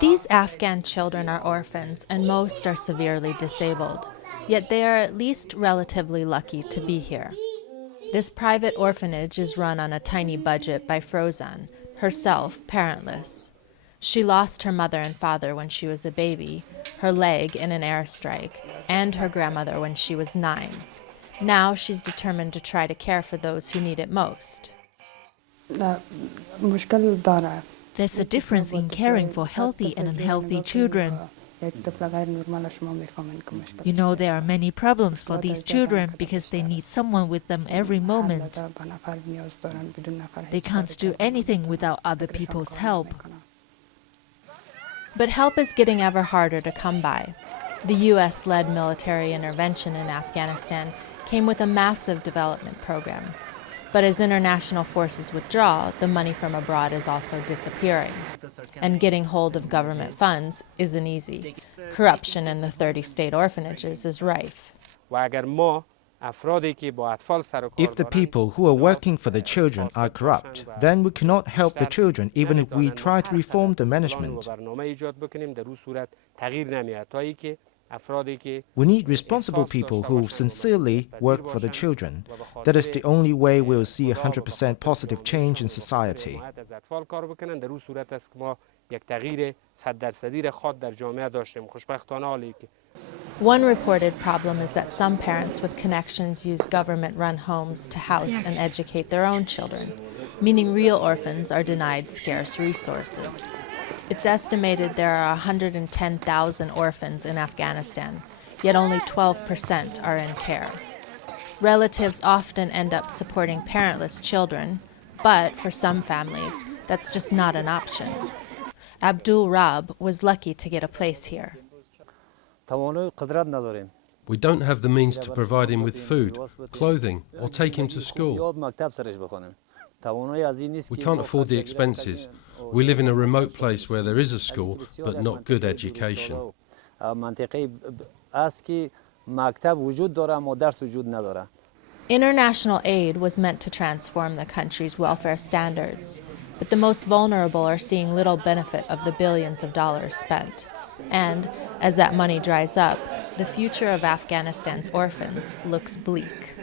These Afghan children are orphans, and most are severely disabled. Yet they are at least relatively lucky to be here. This private orphanage is run on a tiny budget by Frozan, herself parentless. She lost her mother and father when she was a baby, her leg in an airstrike, and her grandmother when she was 9. Now she's determined to try to care for those who need it most. There's a difference in caring for healthy and unhealthy children. You know, there are many problems for these children because they need someone with them every moment. They can't do anything without other people's help. But help is getting ever harder to come by. The US-led military intervention in Afghanistan came with a massive development program. But as international forces withdraw, the money from abroad is also disappearing. And getting hold of government funds isn't easy. Corruption in the 30 state orphanages is rife. If the people who are working for the children are corrupt, then we cannot help the children even if we try to reform the management. We need responsible people who sincerely work for the children. That is the only way we will see 100% positive change in society. One reported problem is that some parents with connections use government-run homes to house and educate their own children, meaning real orphans are denied scarce resources. It's estimated there are 110,000 orphans in Afghanistan, yet only 12% are in care. Relatives often end up supporting parentless children, but for some families, that's just not an option. Abdul Rab was lucky to get a place here. We don't have the means to provide him with food, clothing, or take him to school. We can't afford the expenses. We live in a remote place where there is a school, but not good education. International aid was meant to transform the country's welfare standards, but the most vulnerable are seeing little benefit of the billions of dollars spent. And, as that money dries up, the future of Afghanistan's orphans looks bleak.